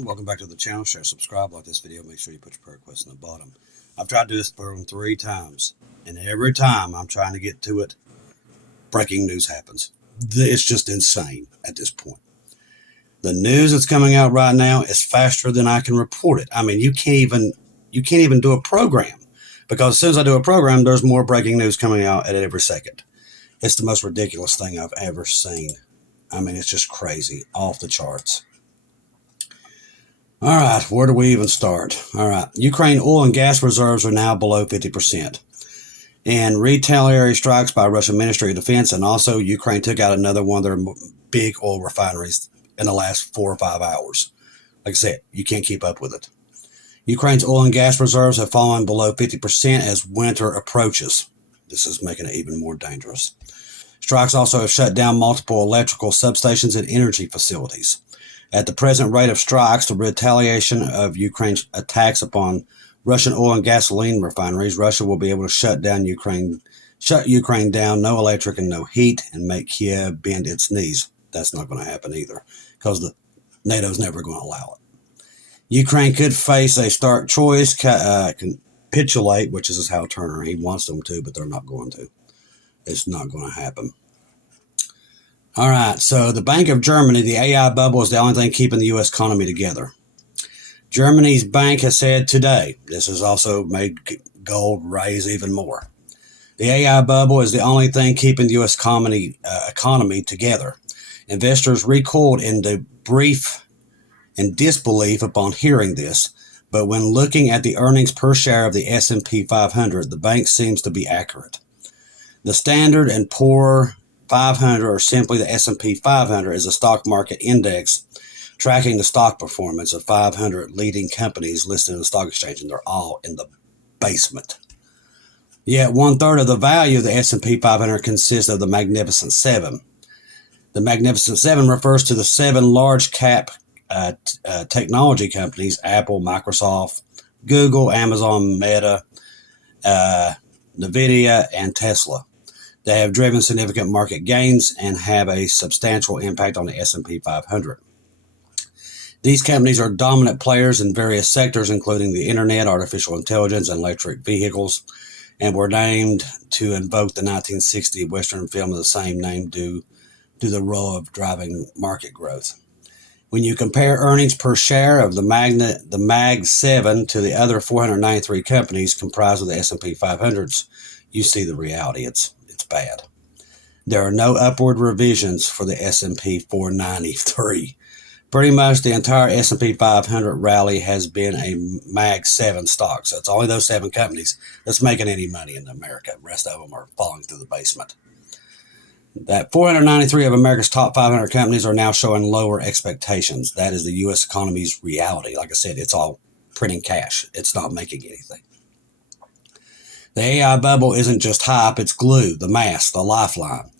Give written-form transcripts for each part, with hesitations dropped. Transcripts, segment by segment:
everyone. Welcome back to the channel. Share, subscribe, like this video. Make sure you put your prayer request in the bottom. I've tried to do this for 3 times, and every time I'm trying to get to it, breaking news happens. It's just insane at this point. The news that's coming out right now is faster than I can report it. I mean, you can't even do a program, because as soon as I do a program, there's more breaking news coming out at every second. It's the most ridiculous thing I've ever seen. I mean, it's just crazy, off the charts. All right, where do we even start? All right, Ukraine oil and gas reserves are now below 50%. And retaliatory strikes by Russian Ministry of Defense, and also Ukraine took out another one of their big oil refineries in the last 4 or 5 hours. Like I said, you can't keep up with it. Ukraine's oil and gas reserves have fallen below 50% as winter approaches. This is making it even more dangerous. Strikes also have shut down multiple electrical substations and energy facilities. At the present rate of strikes, the retaliation of Ukraine's attacks upon Russian oil and gasoline refineries, Russia will be able to shut Ukraine down, no electric and no heat, and make Kiev bend its knees. That's not going to happen either, because NATO's never going to allow it. Ukraine could face a stark choice, capitulate, which is Hal Turner. He wants them to, but they're not going to. It's not going to happen. All right, so the Bank of Germany, the AI bubble, is the only thing keeping the U.S. economy together. Germany's bank has said today, this has also made gold rise even more. The AI bubble is the only thing keeping the U.S. economy together. Investors recoiled into brief and disbelief upon hearing this, but when looking at the earnings per share of the S&P 500, the bank seems to be accurate. The Standard & Poor's 500, or simply the S&P 500, is a stock market index tracking the stock performance of 500 leading companies listed in the stock exchange, and they're all in the basement. Yet 1/3 of the value of the S&P 500 consists of the Magnificent Seven. The Magnificent Seven refers to the 7 large cap technology companies: Apple, Microsoft, Google, Amazon, Meta, NVIDIA, and Tesla. They have driven significant market gains and have a substantial impact on the S&P 500. These companies are dominant players in various sectors, including the internet, artificial intelligence, and electric vehicles, and were named to invoke the 1960 Western film of the same name due to the role of driving market growth. When you compare earnings per share of the Mag 7 to the other 493 companies comprised of the S&P 500s, you see the reality. It's bad. There are no upward revisions for the S&P 493. Pretty much the entire S&P 500 rally has been a Mag 7 stock. So it's only those 7 companies that's making any money in America. The rest of them are falling through the basement. That 493 of America's top 500 companies are now showing lower expectations. That is the U.S. economy's reality. Like I said, it's all printing cash. It's not making anything. The AI bubble isn't just hype, it's glue, the mask, the lifeline.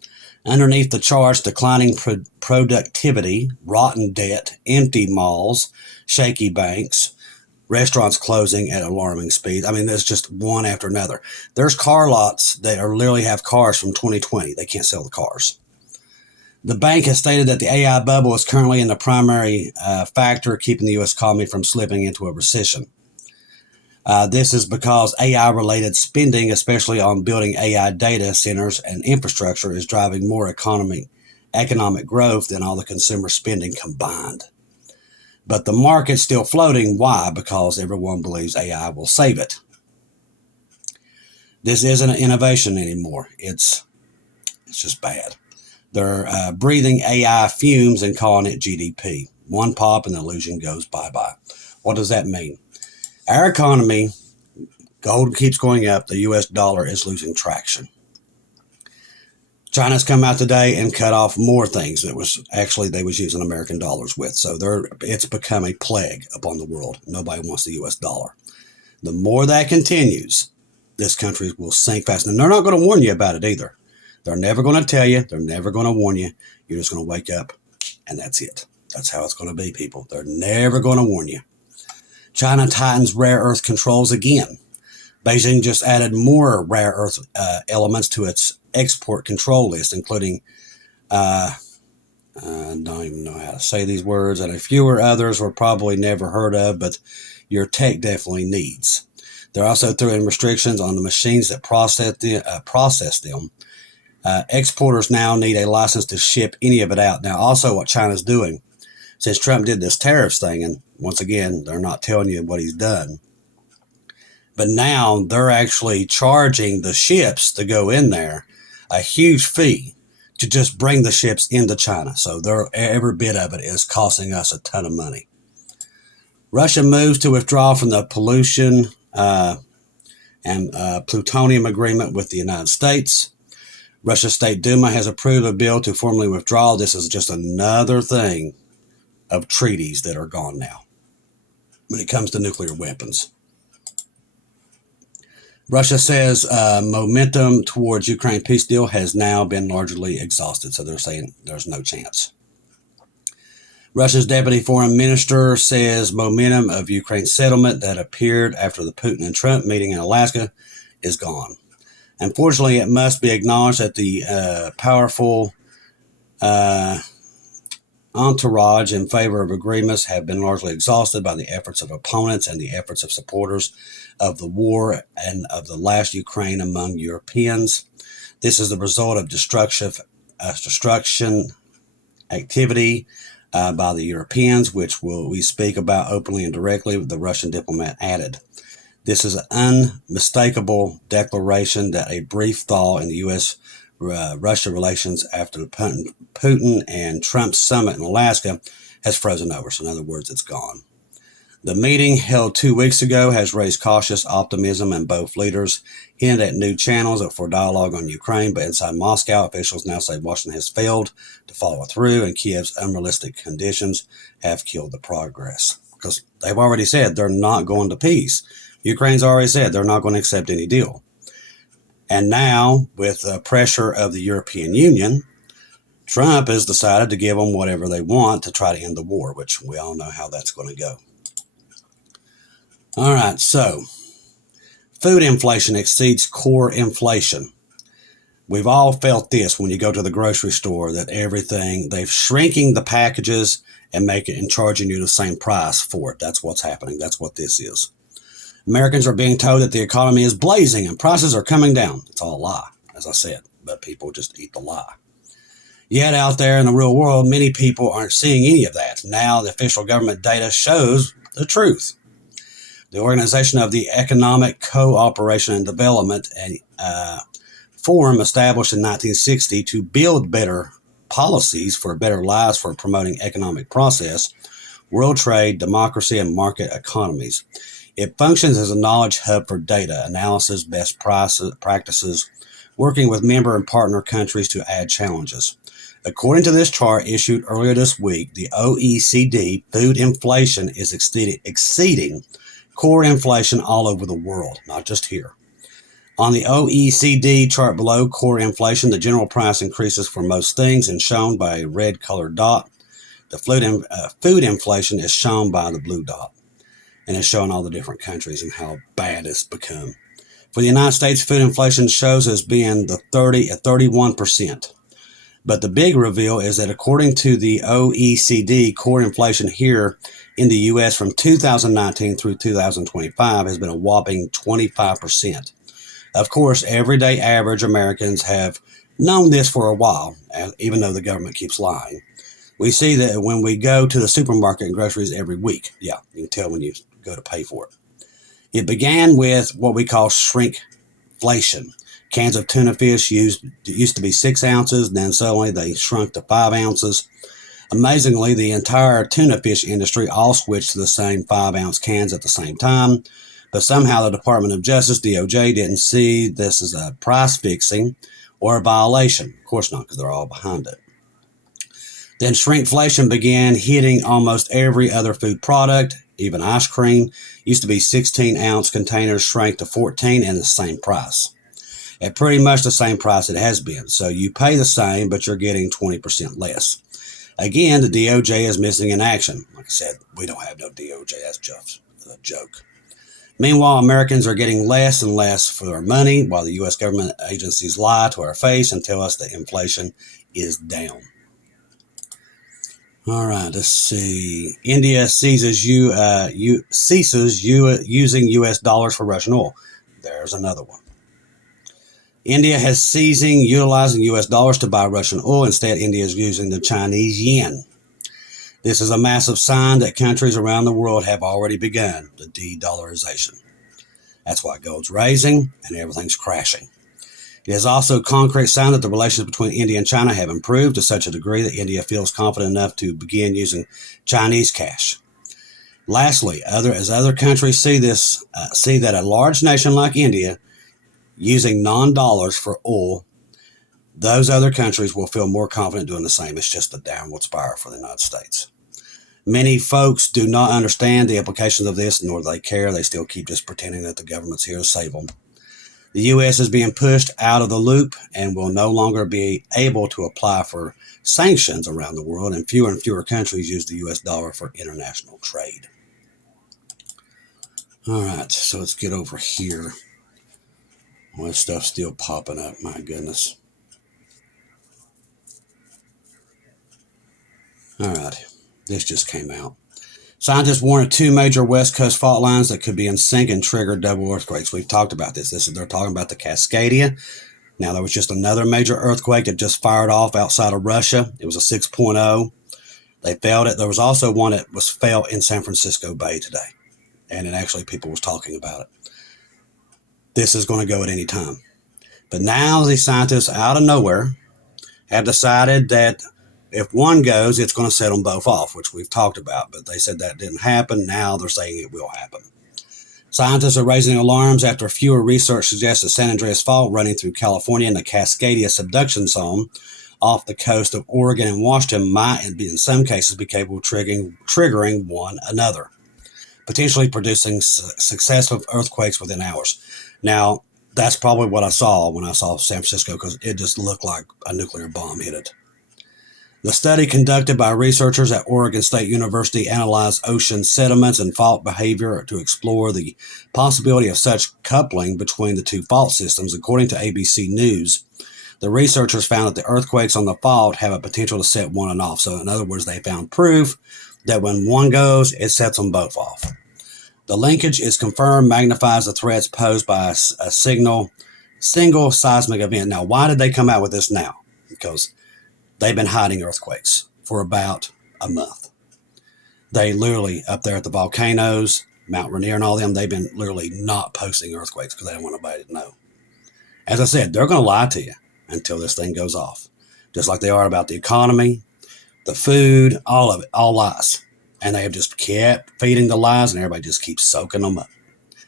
Underneath the charts, declining productivity, rotten debt, empty malls, shaky banks, restaurants closing at alarming speed. I mean, there's just one after another. There's car lots that literally have cars from 2020. They can't sell the cars. The bank has stated that the AI bubble is currently in the primary factor keeping the U.S. economy from slipping into a recession. This is because AI-related spending, especially on building AI data centers and infrastructure, is driving more economic growth than all the consumer spending combined. But the market's still floating. Why? Because everyone believes AI will save it. This isn't an innovation anymore. It's just bad. They're breathing AI fumes and calling it GDP. One pop and the illusion goes bye-bye. What does that mean? Our economy, gold keeps going up. The U.S. dollar is losing traction. China's come out today and cut off more things that they was using American dollars with. So it's become a plague upon the world. Nobody wants the U.S. dollar. The more that continues, this country will sink fast. And they're not going to warn you about it either. They're never going to tell you. They're never going to warn you. You're just going to wake up, and that's it. That's how it's going to be, people. They're never going to warn you. China tightens rare earth controls again. Beijing just added more rare earth elements to its export control list, including I don't even know how to say these words, and a fewer others were probably never heard of, but your tech definitely needs. They're also throwing restrictions on the machines that process them. Exporters now need a license to ship any of it out. Now, also what China's doing, since Trump did this tariffs thing, and once again, they're not telling you what he's done, but now they're actually charging the ships to go in there a huge fee to just bring the ships into China. So every bit of it is costing us a ton of money. Russia moves to withdraw from the pollution and plutonium agreement with the United States. Russia's State Duma has approved a bill to formally withdraw. This is just another thing of treaties that are gone now when it comes to nuclear weapons. Russia says momentum towards Ukraine peace deal has now been largely exhausted, so they're saying there's no chance. Russia's deputy foreign minister says momentum of Ukraine settlement that appeared after the Putin and Trump meeting in Alaska is gone. Unfortunately, it must be acknowledged that the powerful entourage in favor of agreements have been largely exhausted by the efforts of opponents and the efforts of supporters of the war and of the last Ukraine among Europeans. This is the result of destruction activity by the Europeans, which we speak about openly and directly, the Russian diplomat added. This is an unmistakable declaration that a brief thaw in the U.S.-Russia relations after the Putin and Trump summit in Alaska has frozen over. So in other words, it's gone. The meeting held 2 weeks ago has raised cautious optimism, and both leaders hinted at new channels for dialogue on Ukraine. But inside Moscow, officials now say Washington has failed to follow through, and Kiev's unrealistic conditions have killed the progress. Because they've already said they're not going to peace. Ukraine's already said they're not going to accept any deal. And now, with the pressure of the European Union, Trump has decided to give them whatever they want to try to end the war, which we all know how that's going to go. All right, so food inflation exceeds core inflation. We've all felt this when you go to the grocery store, that they're shrinking the packages and charging you the same price for it. That's what's happening. That's what this is. Americans are being told that the economy is blazing and prices are coming down. It's all a lie, as I said, but people just eat the lie. Yet out there in the real world, many people aren't seeing any of that. Now the official government data shows the truth. The Organization of the Economic Cooperation and Development, a forum established in 1960 to build better policies for better lives for promoting economic process, world trade, democracy, and market economies. It functions as a knowledge hub for data analysis, best practices, working with member and partner countries to add challenges. According to this chart issued earlier this week, the OECD food inflation is exceeding core inflation all over the world, not just here. On the OECD chart below, core inflation, the general price increases for most things and shown by a red colored dot. The food inflation is shown by the blue dot. And it's showing all the different countries and how bad it's become. For the United States, food inflation shows as being 31%. But the big reveal is that according to the OECD, core inflation here in the U.S. from 2019 through 2025 has been a whopping 25%. Of course, everyday average Americans have known this for a while, even though the government keeps lying. We see that when we go to the supermarket and groceries every week. Yeah, you can tell when you go to pay for it. It began with what we call shrinkflation. Cans of tuna fish used to be 6 ounces, then suddenly they shrunk to 5 ounces. Amazingly, the entire tuna fish industry all switched to the same 5-ounce cans at the same time, but somehow the Department of Justice, DOJ, didn't see this as a price fixing or a violation. Of course not, because they're all behind it. Then shrinkflation began hitting almost every other food product, even ice cream. Used to be 16-ounce containers, shrank to 14 and the same price. At pretty much the same price it has been. So you pay the same, but you're getting 20% less. Again, the DOJ is missing in action. Like I said, we don't have no DOJ. That's just a joke. Meanwhile, Americans are getting less and less for their money, while the U.S. government agencies lie to our face and tell us that inflation is down. All right, let's see. India ceases using U.S. dollars for Russian oil. There's another one. India has ceasing utilizing U.S. dollars to buy Russian oil. Instead, India is using the Chinese yen. This is a massive sign that countries around the world have already begun the de-dollarization. That's why gold's rising and everything's crashing. It is also a concrete sign that the relations between India and China have improved to such a degree that India feels confident enough to begin using Chinese cash. Lastly, as other countries see that a large nation like India using non-dollars for oil, those other countries will feel more confident doing the same. It's just a downward spiral for the United States. Many folks do not understand the implications of this, nor do they care. They still keep just pretending that the government's here to save them. The U.S. is being pushed out of the loop and will no longer be able to apply for sanctions around the world, and fewer countries use the U.S. dollar for international trade. All right, so let's get over here. Well, this stuff's still popping up, my goodness. All right, this just came out. Scientists warn of two major West Coast fault lines that could be in sync and trigger double earthquakes. We've talked about this. They're talking about the Cascadia. Now, there was just another major earthquake that just fired off outside of Russia. It was a 6.0. They felt it. There was also one that was felt in San Francisco Bay today. And it actually, people was talking about it. This is going to go at any time. But now these scientists out of nowhere have decided that if one goes, it's going to set them both off, which we've talked about. But they said that didn't happen. Now they're saying it will happen. Scientists are raising alarms after fewer research suggests the San Andreas Fault running through California and the Cascadia subduction zone off the coast of Oregon and Washington might, in some cases, be capable of triggering one another, potentially producing successive earthquakes within hours. Now, that's probably what I saw when I saw San Francisco, because it just looked like a nuclear bomb hit it. The study conducted by researchers at Oregon State University analyzed ocean sediments and fault behavior to explore the possibility of such coupling between the two fault systems. According to ABC News, the researchers found that the earthquakes on the fault have a potential to set one off. So in other words, they found proof that when one goes, it sets them both off. The linkage is confirmed, magnifies the threats posed by a single seismic event. Now, why did they come out with this now? Because they've been hiding earthquakes for about a month. They literally, up there at the volcanoes, Mount Rainier and all them, they've been literally not posting earthquakes because they don't want nobody to know. As I said, they're going to lie to you until this thing goes off. Just like they are about the economy, the food, all of it, all lies. And they have just kept feeding the lies, and everybody just keeps soaking them up.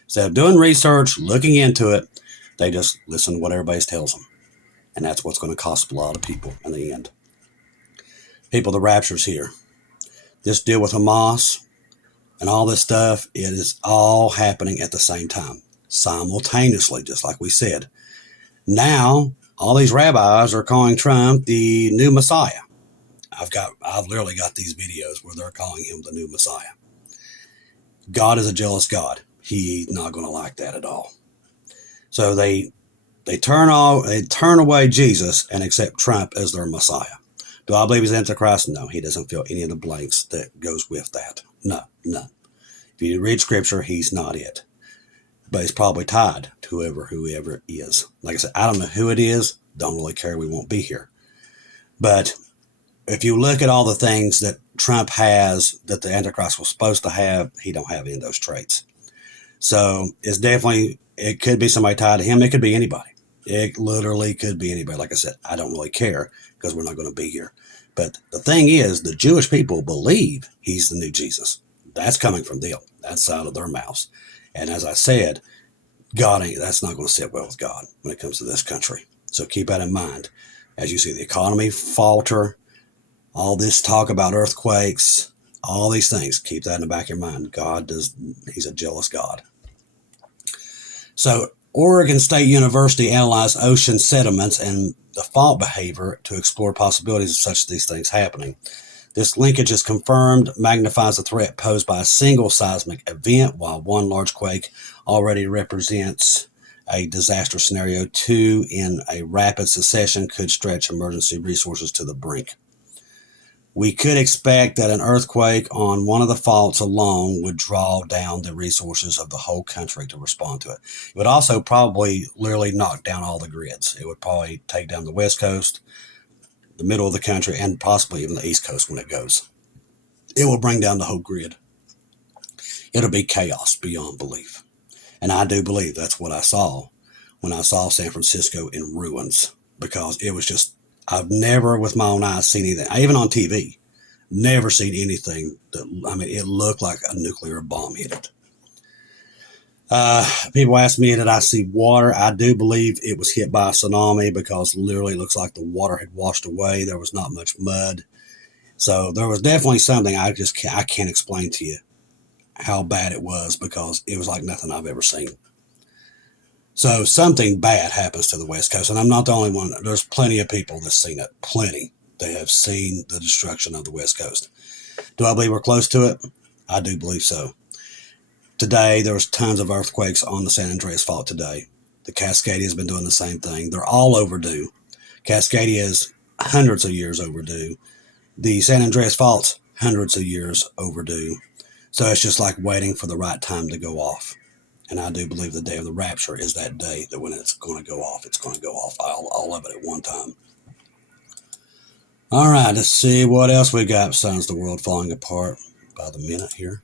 Instead of doing research, looking into it, they just listen to what everybody tells them. And that's what's going to cost a lot of people in the end. People, the rapture's here. This deal with Hamas and all this stuff, it is all happening at the same time, simultaneously, just like we said. Now, all these rabbis are calling Trump the new Messiah. I've literally got these videos where they're calling him the new Messiah. God is a jealous God. He's not going to like that at all. So they turn away Jesus and accept Trump as their Messiah. Do I believe he's Antichrist? No, he doesn't fill any of the blanks that goes with that. No, none. If you read Scripture, he's not it. But he's probably tied to whoever is. Like I said, I don't know who it is. Don't really care. We won't be here. But if you look at all the things that Trump has that the Antichrist was supposed to have, he don't have any of those traits. So it's definitely, it could be somebody tied to him. It could be anybody. It literally could be anybody. Like I said, I don't really care because we're not going to be here. But the thing is, the Jewish people believe he's the new Jesus. That's coming from them. That's out of their mouths. And as I said, that's not going to sit well with God when it comes to this country. So keep that in mind. As you see the economy falter, all this talk about earthquakes, all these things, keep that in the back of your mind. He's a jealous God. So Oregon State University analyzed ocean sediments and the fault behavior to explore possibilities of such these things happening. This linkage is confirmed, magnifies the threat posed by a single seismic event, while one large quake already represents a disaster scenario. Two in a rapid succession could stretch emergency resources to the brink. We could expect that an earthquake on one of the faults alone would draw down the resources of the whole country to respond to it. It would also probably literally knock down all the grids. It would probably take down the West Coast, the middle of the country, and possibly even the East Coast when it goes. It will bring down the whole grid. It'll be chaos beyond belief. And I do believe that's what I saw when I saw San Francisco in ruins, because it was just, I've never with my own eyes seen anything, even on TV, never seen anything that, I mean, it looked like a nuclear bomb hit it. People ask me, did I see water? I do believe it was hit by a tsunami, because literally it looks like the water had washed away. There was not much mud. So there was definitely something I can't explain to you how bad it was, because it was like nothing I've ever seen. So something bad happens to the West Coast, and I'm not the only one. There's plenty of people that's seen it. Plenty. They have seen the destruction of the West Coast. Do I believe we're close to it? I do believe so. Today, there was tons of earthquakes on the San Andreas Fault today. The Cascadia has been doing the same thing. They're all overdue. Cascadia is hundreds of years overdue. The San Andreas Fault's hundreds of years overdue. So it's just like waiting for the right time to go off. And I do believe the day of the rapture is that day that when it's going to go off, it's going to go off all of it at one time. All right, let's see what else we got besides the world falling apart by the minute here.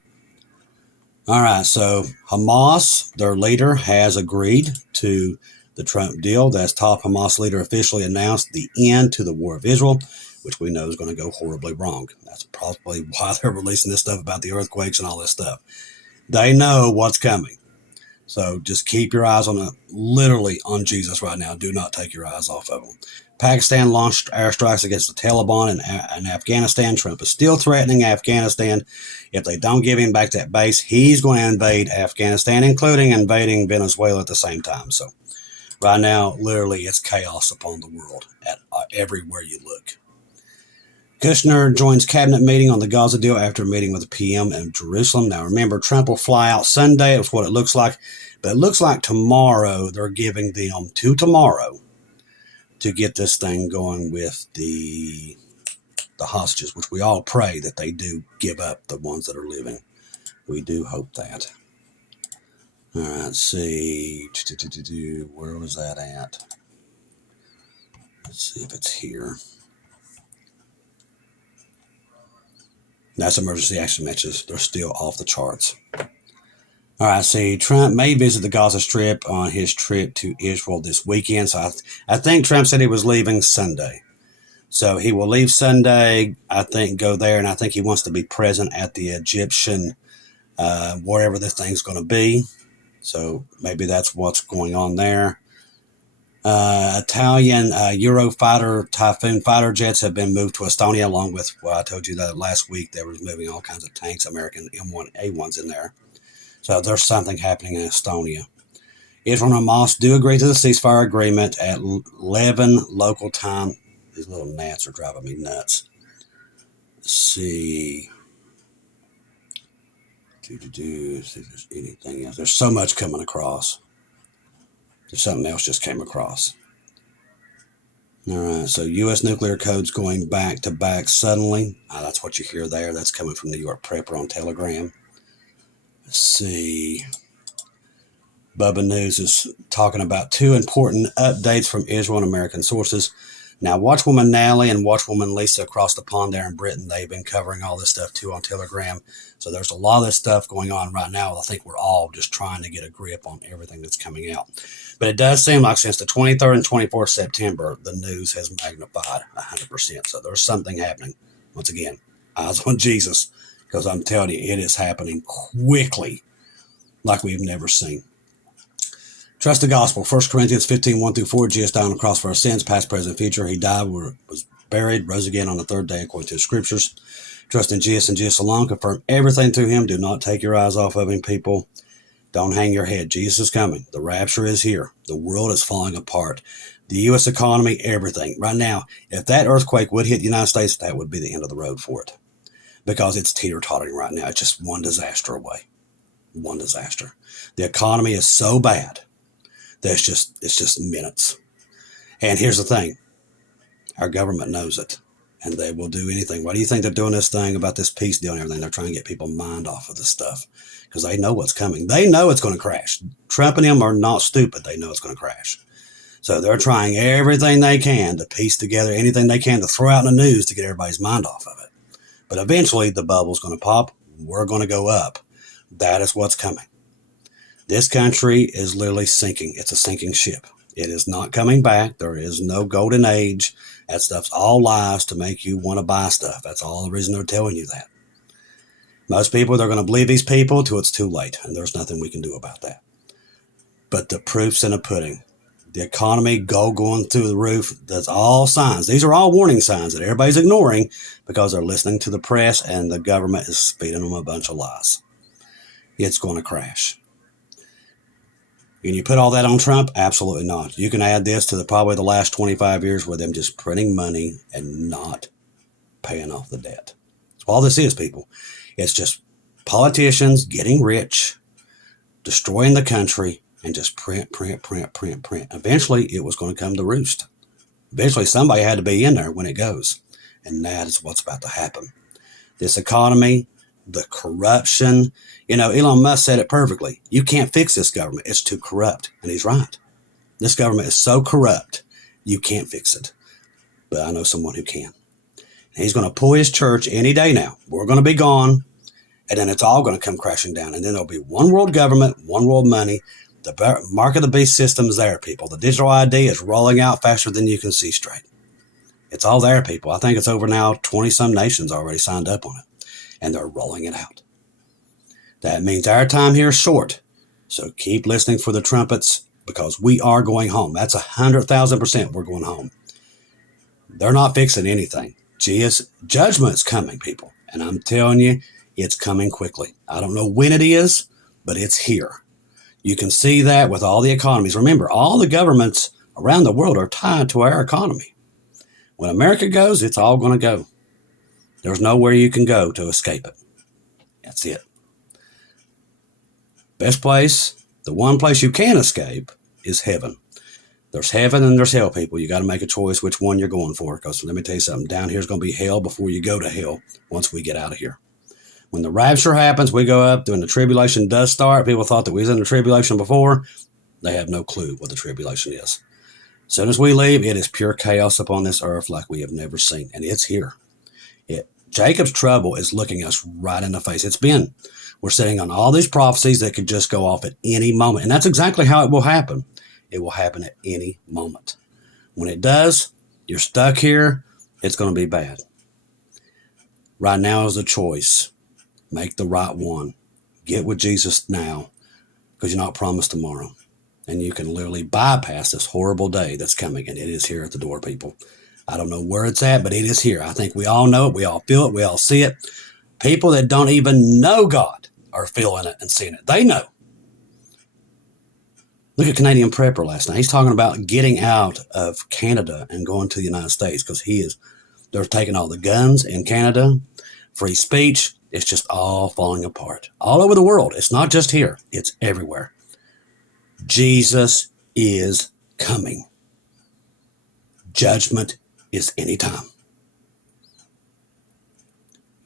All right, so Hamas, their leader, has agreed to the Trump deal. That's top Hamas leader officially announced the end to the war of Israel, which we know is going to go horribly wrong. That's probably why they're releasing this stuff about the earthquakes and all this stuff. They know what's coming. So just keep your eyes on literally on Jesus right now. Do not take your eyes off of him. Pakistan launched airstrikes against the Taliban in Afghanistan. Trump is still threatening Afghanistan. If they don't give him back that base, he's going to invade Afghanistan, including invading Venezuela at the same time. So right now, literally, it's chaos upon the world at everywhere you look. Kushner joins cabinet meeting on the Gaza deal after a meeting with the PM in Jerusalem. Now, remember, Trump will fly out Sunday. That's what it looks like. But it looks like tomorrow they're giving them to tomorrow to get this thing going with the hostages, which we all pray that they do give up, the ones that are living. We do hope that. All right, let's see. Where was that at? Let's see if it's here. That's emergency action matches. They're still off the charts. All right, see, Trump may visit the Gaza Strip on his trip to Israel this weekend. So I think Trump said he was leaving Sunday. So he will leave Sunday, I think, go there, and I think he wants to be present at the Egyptian, wherever this thing's going to be. So maybe that's what's going on there. Italian Eurofighter Typhoon fighter jets have been moved to Estonia, along with, well, I told you that last week they were moving all kinds of tanks, American M1A1s in there. So there's something happening in Estonia. Israel and Hamas do agree to the ceasefire agreement at 11 local time. These little gnats are driving me nuts. Let's see. See if there's anything else. There's so much coming across. There's something else just came across. All right, so U.S. nuclear codes going back to back suddenly. That's what you hear there. That's coming from New York Prepper on Telegram. Let's see. Bubba News is talking about two important updates from Israel and American sources. Now, Watchwoman Natalie and Watchwoman Lisa across the pond there in Britain, they've been covering all this stuff too on Telegram. So there's a lot of this stuff going on right now. I think we're all just trying to get a grip on everything that's coming out. But it does seem like since the 23rd and 24th September, the news has magnified 100%. So there's something happening. Once again, eyes on Jesus, because I'm telling you, it is happening quickly like we've never seen. Trust the gospel. 1 Corinthians 15, 1-4. Jesus died on the cross for our sins, past, present, future. He died, was buried, rose again on the third day according to the scriptures. Trust in Jesus and Jesus alone. Confirm everything through him. Do not take your eyes off of him, people. Don't hang your head. Jesus is coming. The rapture is here. The world is falling apart. The U.S. economy, everything. Right now, if that earthquake would hit the United States, that would be the end of the road for it. Because it's teeter-tottering right now. It's just one disaster away. One disaster. The economy is so bad. It's just minutes. And here's the thing. Our government knows it. And they will do anything. Why do you think they're doing this thing about this peace deal and everything? They're trying to get people's mind off of this stuff because they know what's coming. They know it's going to crash. Trump and them are not stupid. They know it's going to crash. So they're trying everything they can to piece together anything they can to throw out in the news to get everybody's mind off of it. But eventually the bubble's going to pop. We're going to go up. That is what's coming. This country is literally sinking. It's a sinking ship. It is not coming back. There is no golden age. That stuff's all lies to make you want to buy stuff. That's all the reason they're telling you that. Most people, they're going to believe these people till it's too late, and there's nothing we can do about that. But the proof's in the pudding. The economy, gold going through the roof, that's all signs. These are all warning signs that everybody's ignoring because they're listening to the press and the government is feeding them a bunch of lies. It's going to crash. Can you put all that on Trump? Absolutely not. You can add this to probably the last 25 years with them just printing money and not paying off the debt. That's all this is, people. It's just politicians getting rich, destroying the country, and just print. Eventually, it was going to come to roost. Eventually, somebody had to be in there when it goes. And that is what's about to happen. This economy, the corruption. You know, Elon Musk said it perfectly. You can't fix this government. It's too corrupt. And he's right. This government is so corrupt, you can't fix it. But I know someone who can. And he's going to pull his church any day now. We're going to be gone. And then it's all going to come crashing down. And then there'll be one world government, one world money. The mark of the beast system is there, people. The digital ID is rolling out faster than you can see straight. It's all there, people. I think it's over now. 20-some nations already signed up on it. And they're rolling it out. That means our time here is short. So keep listening for the trumpets because we are going home. That's 100,000% we're going home. They're not fixing anything. Judgment's coming, people. And I'm telling you, it's coming quickly. I don't know when it is, but it's here. You can see that with all the economies. Remember, all the governments around the world are tied to our economy. When America goes, it's all going to go. There's nowhere you can go to escape it. That's it. Best place, the one place you can escape is heaven. There's heaven and there's hell, people. You got to make a choice which one you're going for. Because let me tell you something, down here is going to be hell before you go to hell once we get out of here. When the rapture happens, we go up. When the tribulation does start, people thought that we was in the tribulation before. They have no clue what the tribulation is. As soon as we leave, it is pure chaos upon this earth like we have never seen. And it's here. Jacob's trouble is looking us right in the face. We're sitting on all these prophecies that could just go off at any moment. And that's exactly how it will happen. It will happen at any moment. When it does, you're stuck here. It's going to be bad. Right now is the choice. Make the right one. Get with Jesus now because you're not promised tomorrow. And you can literally bypass this horrible day that's coming. And it is here at the door, people. I don't know where it's at, but it is here. I think we all know it. We all feel it. We all see it. People that don't even know God are feeling it and seeing it. They know. Look at Canadian Prepper last night. He's talking about getting out of Canada and going to the United States because they're taking all the guns in Canada, free speech. It's just all falling apart. All over the world. It's not just here. It's everywhere. Jesus is coming. Judgment is anytime.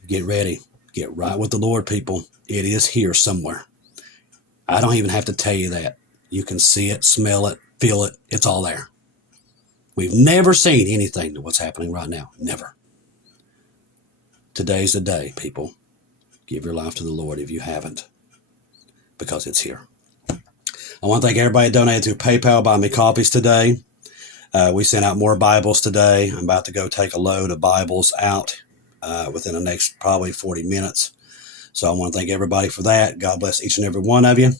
Get ready. Get right with the Lord, people. It is here somewhere. I don't even have to tell you that. You can see it, smell it, feel it. It's all there. We've never seen anything to what's happening right now. Never. Today's the day, people. Give your life to the Lord if you haven't, because it's here. I want to thank everybody that donated through PayPal, buy me copies today. We sent out more Bibles today. I'm about to go take a load of Bibles out within the next probably 40 minutes. So I want to thank everybody for that. God bless each and every one of you.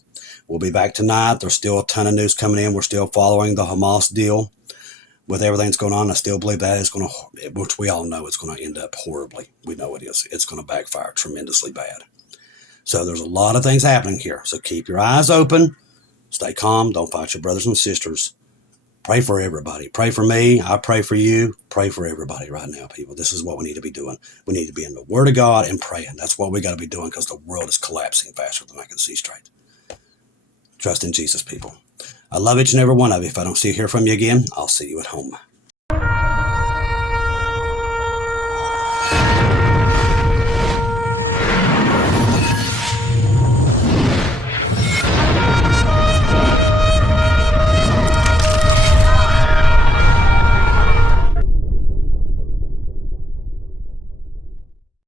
We'll be back tonight. There's still a ton of news coming in. We're still following the Hamas deal. With everything that's going on, I still believe that is going to, which we all know it's going to end up horribly. We know it is. It's going to backfire tremendously bad. So there's a lot of things happening here. So keep your eyes open. Stay calm. Don't fight your brothers and sisters. Pray for everybody. Pray for me. I pray for you. Pray for everybody right now, people. This is what we need to be doing. We need to be in the Word of God and praying. That's what we got to be doing because the world is collapsing faster than I can see straight. Trust in Jesus, people. I love each and every one of you. If I don't hear from you again, I'll see you at home.